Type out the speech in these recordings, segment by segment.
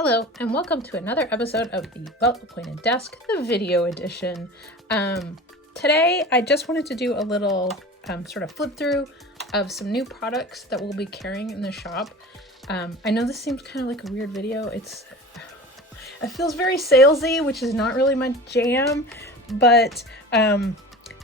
Hello, and welcome to another episode of the Well-Appointed Desk, the video edition. Today, I just wanted to do a little sort of flip through of some new products that we'll be carrying in the shop. I know this seems kind of like a weird video. It feels very salesy, which is not really my jam, but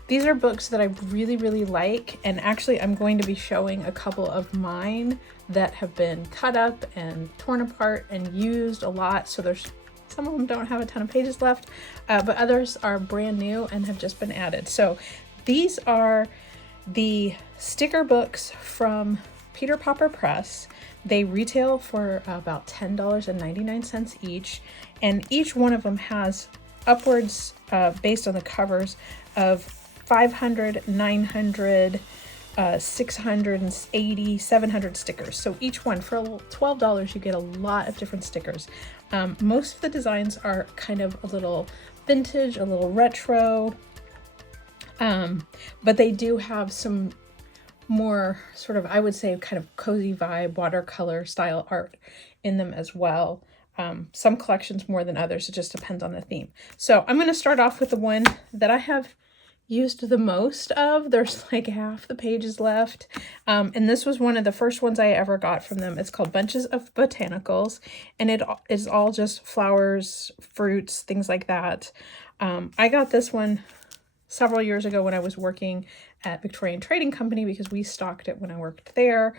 these are books that I really, really like, and actually I'm going to be showing a couple of mine that have been cut up and torn apart and used a lot. So there's some of them don't have a ton of pages left, but others are brand new and have just been added. So these are the sticker books from Pauper Press. They retail for about $10.99 each, and each one of them has upwards, based on the covers, of 500, 900, 680, 700 stickers. So each one for $12, you get a lot of different stickers. Most of the designs are kind of a little vintage, a little retro, but they do have some more sort of, I would say, kind of cozy vibe, watercolor style art in them as well. Some collections more than others. It just depends on the theme. So I'm going to start off with the one that I have used the most of. There's like half the pages left. And this was one of the first ones I ever got from them. It's called Bunches of Botanicals, and it is all just flowers, fruits, things like that. I got this one several years ago when I was working at Victorian Trading Company because we stocked it when I worked there.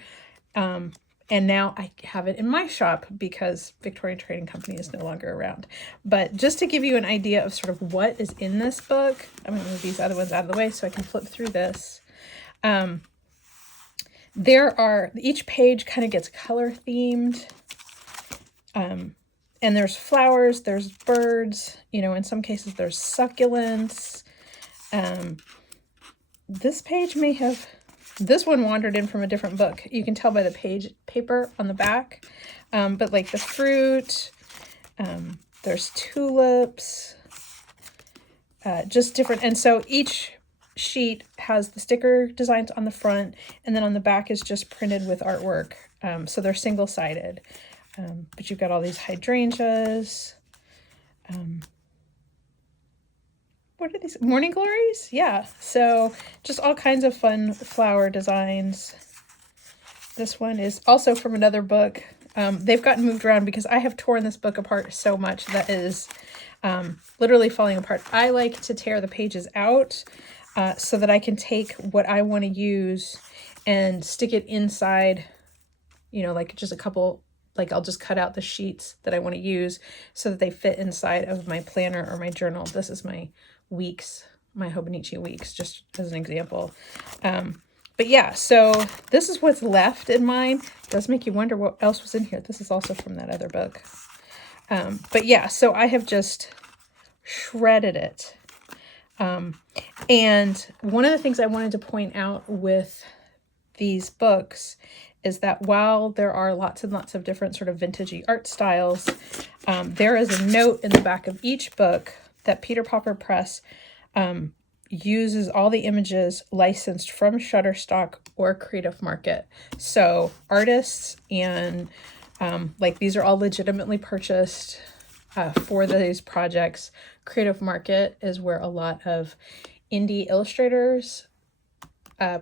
And now I have it in my shop because Victorian Trading Company is no longer around. But just to give you an idea of sort of what is in this book, I'm going to move these other ones out of the way so I can flip through this. Each page kind of gets color themed. And there's flowers, there's birds, in some cases there's succulents. This one wandered in from a different book. You can tell by the paper on the back. But like the fruit, there's tulips, just different. And so each sheet has the sticker designs on the front, and then on the back is just printed with artwork. So they're single-sided. But you've got all these hydrangeas. What are these? Morning glories? Yeah. So just all kinds of fun flower designs. This one is also from another book. They've gotten moved around because I have torn this book apart so much that is literally falling apart. I like to tear the pages out so that I can take what I want to use and stick it inside, like just a couple, like I'll just cut out the sheets that I want to use so that they fit inside of my planner or my journal. This is my weeks, my Hobonichi weeks, just as an example. But yeah, so this is what's left in mine. It does make you wonder what else was in here. This is also from that other book. But yeah, so I have just shredded it. And one of the things I wanted to point out with these books is that while there are lots and lots of different sort of vintagey art styles, there is a note in the back of each book that Pauper Press uses all the images licensed from Shutterstock or Creative Market. So artists and these are all legitimately purchased for these projects. Creative Market is where a lot of indie illustrators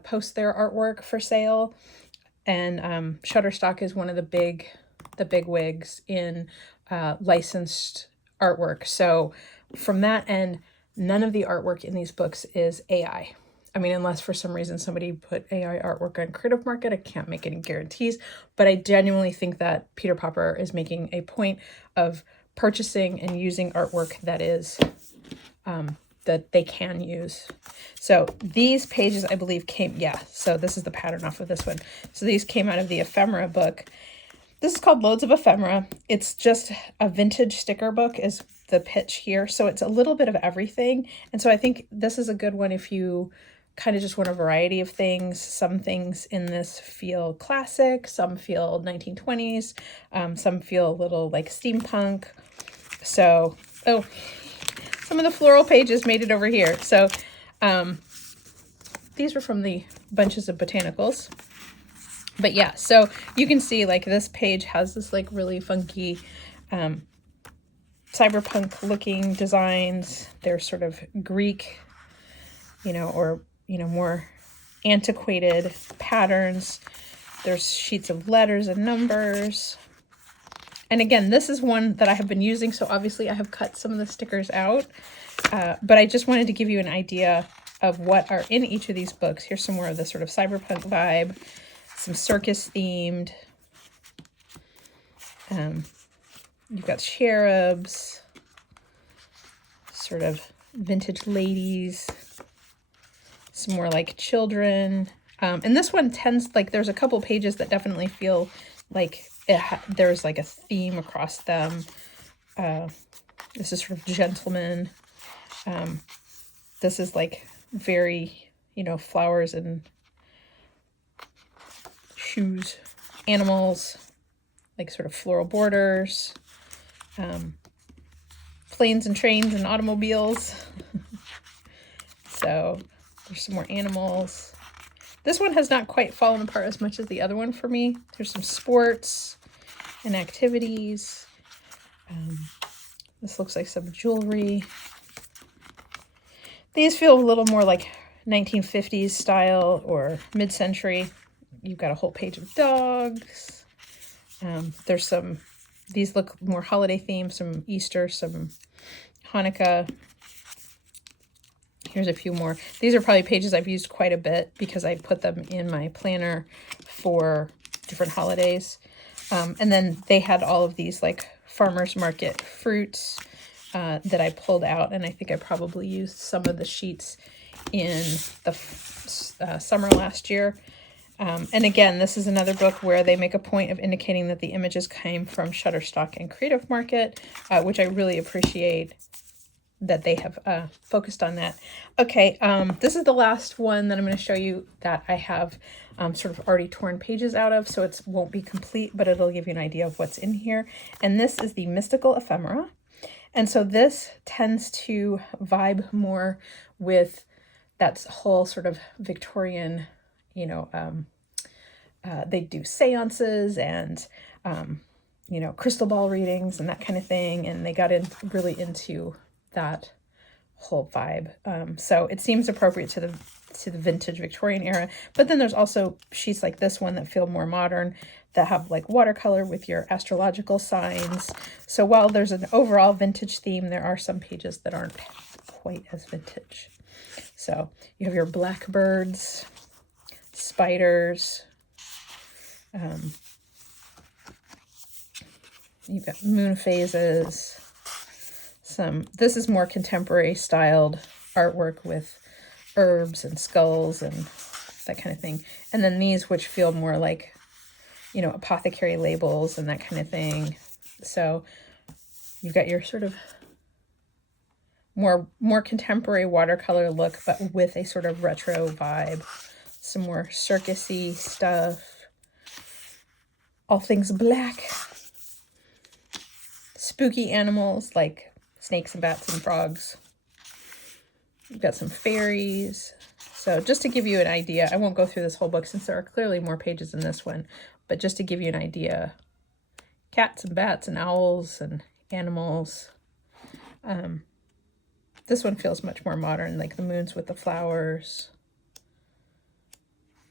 post their artwork for sale. And Shutterstock is one of the big wigs in licensed artwork. So from that end, none of the artwork in these books is AI. I mean, unless for some reason somebody put AI artwork on Creative Market, I can't make any guarantees, but I genuinely think that Pauper is making a point of purchasing and using artwork that is, that they can use. So these pages, I believe, so this is the pattern off of this one. So these came out of the Ephemera book. This is called Loads of Ephemera. It's just a vintage sticker book is the pitch here. So it's a little bit of everything. And so I think this is a good one if you kind of just want a variety of things. Some things in this feel classic, some feel 1920s, some feel a little like steampunk. So, some of the floral pages made it over here. So these were from the Bunches of Botanicals. But yeah, so you can see like this page has this like really funky cyberpunk looking designs. They're sort of Greek, or, more antiquated patterns. There's sheets of letters and numbers. And again, this is one that I have been using, so obviously I have cut some of the stickers out, but I just wanted to give you an idea of what are in each of these books. Here's some more of the sort of cyberpunk vibe, some circus themed. You've got cherubs, sort of vintage ladies, some more like children. And this one tends, like, there's a couple pages that definitely feel like there's like a theme across them. This is sort of gentleman. This is like very, flowers and shoes, animals, like sort of floral borders, planes and trains and automobiles. So there's some more animals. This one has not quite fallen apart as much as the other one for me. There's some sports and activities. This looks like some jewelry. These feel a little more like 1950s style or mid-century. You've got a whole page of dogs. There's some, these look more holiday themed, some Easter, some Hanukkah. Here's a few more. These are probably pages I've used quite a bit because I put them in my planner for different holidays. And then they had all of these like farmers market fruits that I pulled out. And I think I probably used some of the sheets in the summer last year. And again, this is another book where they make a point of indicating that the images came from Shutterstock and Creative Market, which I really appreciate that they have focused on that. Okay, this is the last one that I'm going to show you that I have sort of already torn pages out of, so it won't be complete, but it'll give you an idea of what's in here. And this is the Mystical Ephemera. And so this tends to vibe more with that whole sort of Victorian, they do seances and, crystal ball readings and that kind of thing. And they got really into that whole vibe. So it seems appropriate to the vintage Victorian era. But then there's also sheets like this one that feel more modern, that have like watercolor with your astrological signs. So while there's an overall vintage theme, there are some pages that aren't quite as vintage. So you have your blackbirds, spiders, you've got moon phases. This is more contemporary styled artwork with herbs and skulls and that kind of thing. And then these, which feel more like, apothecary labels and that kind of thing. So you've got your sort of more contemporary watercolor look, but with a sort of retro vibe. Some more circusy stuff. All things black. Spooky animals like snakes and bats and frogs. We've got some fairies. So just to give you an idea, I won't go through this whole book since there are clearly more pages in this one, but just to give you an idea, cats and bats and owls and animals. This one feels much more modern, like the moons with the flowers.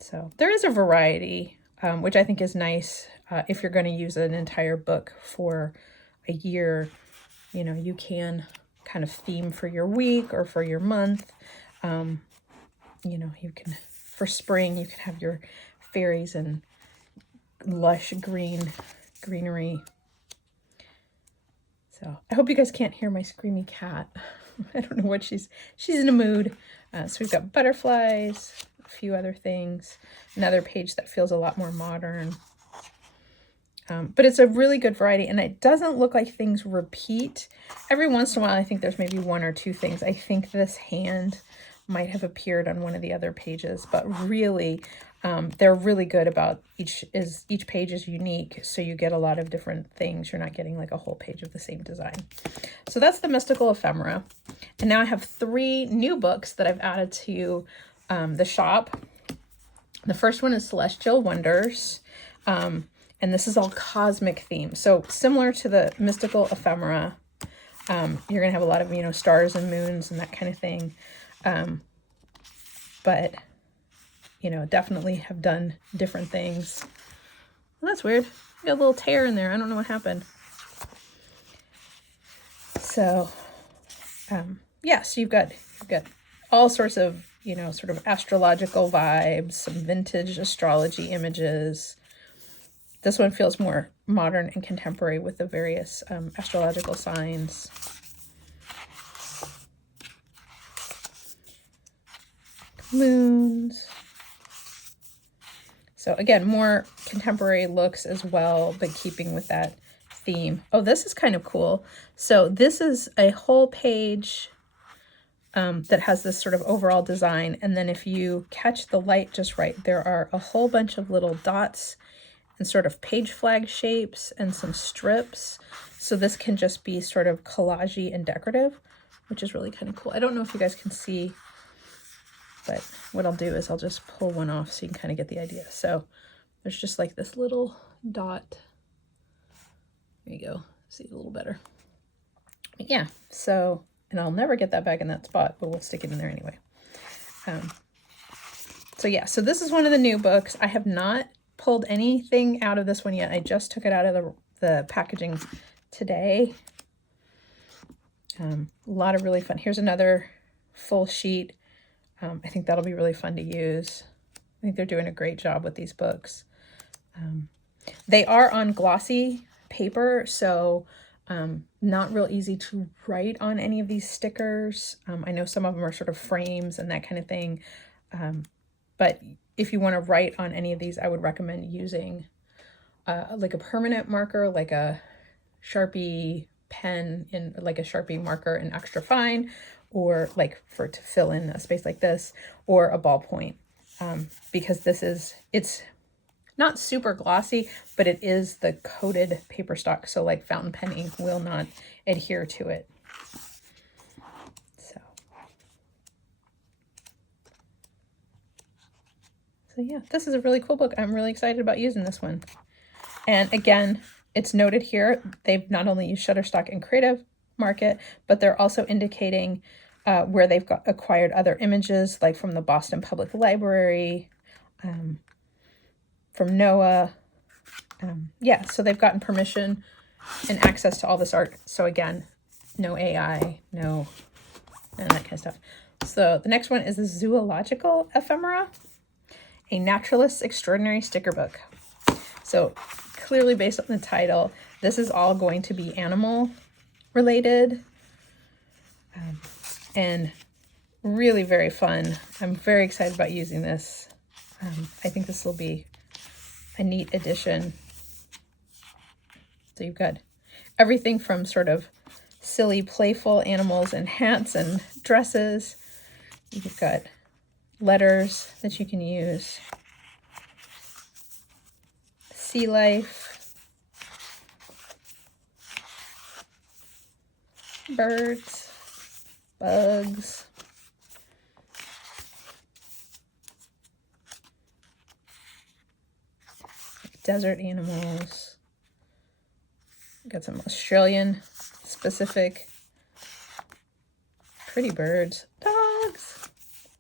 So there is a variety, which I think is nice. If you're going to use an entire book for a year, you can kind of theme for your week or for your month. You can, for spring, you can have your fairies and lush greenery. So I hope you guys can't hear my screamy cat. I don't know what she's in a mood. So we've got butterflies, a few other things, another page that feels a lot more modern. But it's a really good variety, and it doesn't look like things repeat. Every once in a while, I think there's maybe one or two things. I think this hand might have appeared on one of the other pages, but really, they're really good about each page is unique, so you get a lot of different things. You're not getting like a whole page of the same design. So that's the Mystical Ephemera. And now I have 3 new books that I've added to the shop. The first one is Celestial Wonders. And this is all cosmic theme. So similar to the mystical ephemera, you're going to have a lot of, you know, stars and moons and that kind of thing. But, you know, definitely have done different things. Well, that's weird. Got a little tear in there. I don't know what happened. So, yeah, so you've got all sorts of, you know, sort of astrological vibes, some vintage astrology images. This one feels more modern and contemporary with the various astrological signs. Moons. So again, more contemporary looks as well, but keeping with that theme. Oh, this is kind of cool. So this is a whole page that has this sort of overall design. And then if you catch the light just right, there are a whole bunch of little dots and sort of page flag shapes and some strips. So this can just be sort of collagey and decorative, which is really kind of cool. I don't know if you guys can see, but what I'll do is I'll just pull one off so you can kind of get the idea. So there's just like this little dot. There you go. See it a little better. But yeah, so, and I'll never get that back in that spot, but we'll stick it in there anyway. So yeah, so this is one of the new books. I have not pulled anything out of this one yet. I just took it out of the packaging today. A lot of really fun. Here's another full sheet. I think that'll be really fun to use. I think they're doing a great job with these books. They are on glossy paper, so not real easy to write on any of these stickers. I know some of them are sort of frames and that kind of thing. But if you want to write on any of these, I would recommend using like a permanent marker, like a Sharpie pen in like a Sharpie marker in extra fine, or like to fill in a space like this, or a ballpoint, because it's not super glossy, but it is the coated paper stock. So like fountain pen ink will not adhere to it. So yeah, this is a really cool book. I'm really excited about using this one. And again, it's noted here, they've not only used Shutterstock and Creative Market, but they're also indicating where they've acquired other images, like from the Boston Public Library, from NOAA. Yeah, so they've gotten permission and access to all this art. So again, no AI, no, and that kind of stuff. So the next one is the Zoological Ephemera, a Naturalist's Extraordinary Sticker Book. So clearly based on the title, this is all going to be animal related, and really very fun. I'm very excited about using this. I think this will be a neat addition. So you've got everything from sort of silly, playful animals and hats and dresses. You've got letters that you can use. Sea life. Birds. Bugs. Desert animals. Got some Australian specific pretty birds. Dogs.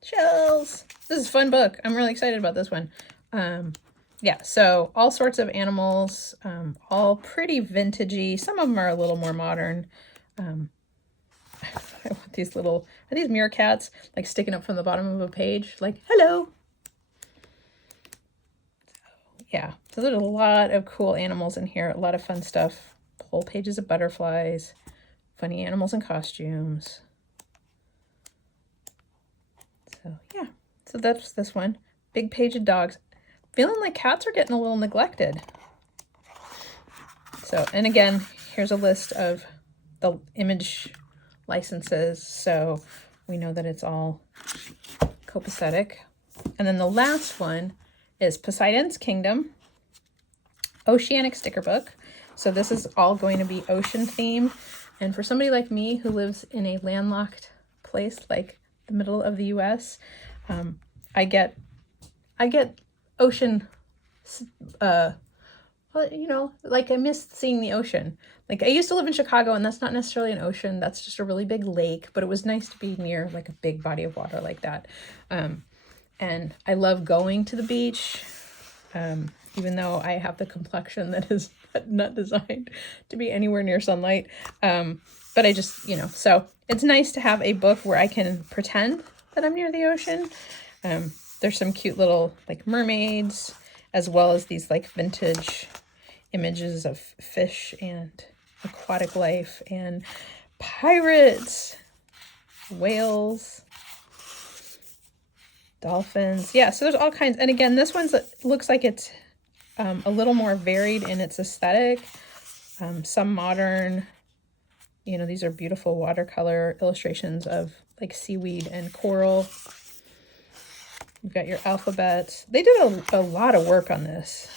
Shells. This is a fun book. I'm really excited about this one. Yeah, so all sorts of animals, all pretty vintagey. Some of them are a little more modern. I want these little, are these meerkats like sticking up from the bottom of a page? Like, hello. So, yeah, so there's a lot of cool animals in here. A lot of fun stuff. Whole pages of butterflies, funny animals and costumes. So yeah, so that's this one. Big page of dogs. Feeling like cats are getting a little neglected. So, and again, here's a list of the image licenses, so we know that it's all copacetic. And then the last one is Poseidon's Kingdom, Oceanic Sticker Book. So this is all going to be ocean themed. And for somebody like me who lives in a landlocked place like the middle of the US, I get ocean well, you know, like I miss seeing the ocean. Like I used to live in Chicago and that's not necessarily an ocean. That's just a really big lake, but it was nice to be near like a big body of water like that. And I love going to the beach, even though I have the complexion that is not designed to be anywhere near sunlight. But I just, you know, so it's nice to have a book where I can pretend that I'm near the ocean. There's some cute little like mermaids, as well as these like vintage images of fish and aquatic life and pirates, whales, dolphins. Yeah, so there's all kinds. And again, this one looks like it's a little more varied in its aesthetic. Some modern, you know, these are beautiful watercolor illustrations of like seaweed and coral. You've got your alphabets. They did a lot of work on this.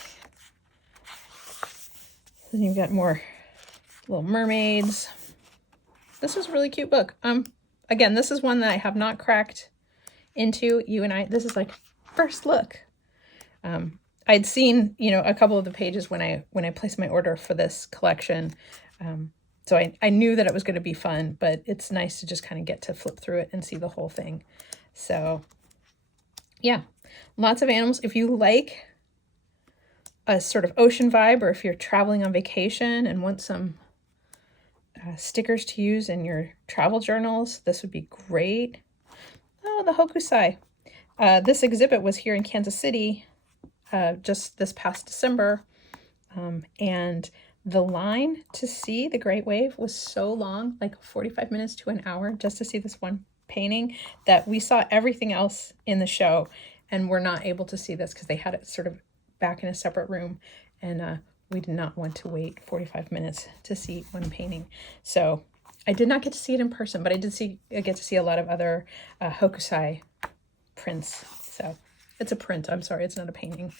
Then you've got more little mermaids. This is a really cute book. Again, this is one that I have not cracked into. This is like first look. I'd seen, you know, a couple of the pages when I placed my order for this collection. So I knew that it was going to be fun, but it's nice to just kind of get to flip through it and see the whole thing. So yeah, lots of animals. If you like a sort of ocean vibe, or if you're traveling on vacation and want some stickers to use in your travel journals, this would be great. Oh, the hokusai. This exhibit was here in Kansas City just this past December, and the line to see the Great Wave was so long, like 45 minutes to an hour, just to see this one painting, that we saw everything else in the show and we're not able to see this because they had it sort of back in a separate room, and we did not want to wait 45 minutes to see one painting. So I did not get to see it in person, but I get to see a lot of other hokusai prints. So it's a print, I'm sorry, it's not a painting.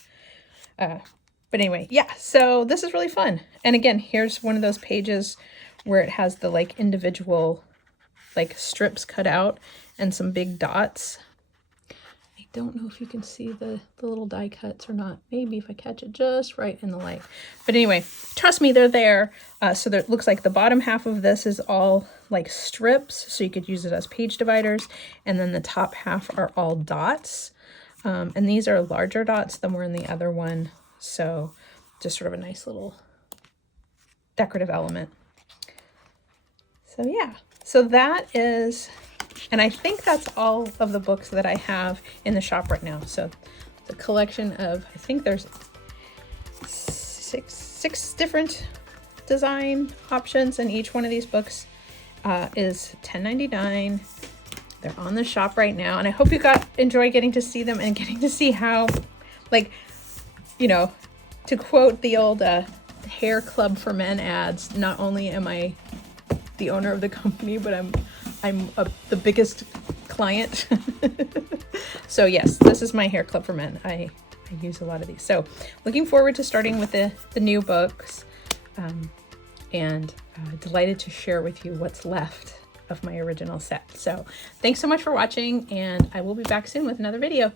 But anyway, yeah, so this is really fun. And again, here's one of those pages where it has the like individual like strips cut out and some big dots. I don't know if you can see the little die cuts or not. Maybe if I catch it just right in the light. But anyway, trust me, they're there. So it looks like the bottom half of this is all like strips, so you could use it as page dividers. And then the top half are all dots. And these are larger dots than were in the other one. So just sort of a nice little decorative element. So yeah, so that is, and I think that's all of the books that I have in the shop right now. So the collection of, I think there's six different design options, and each one of these books is $10.99. They're on the shop right now, and I hope you enjoy getting to see them and getting to see how, like, you know, to quote the old hair club for men ads, not only am I the owner of the company, but I'm the biggest client. So yes, this is my hair club for men. I use a lot of these. So looking forward to starting with the new books, and delighted to share with you what's left of my original set. So thanks so much for watching, and I will be back soon with another video.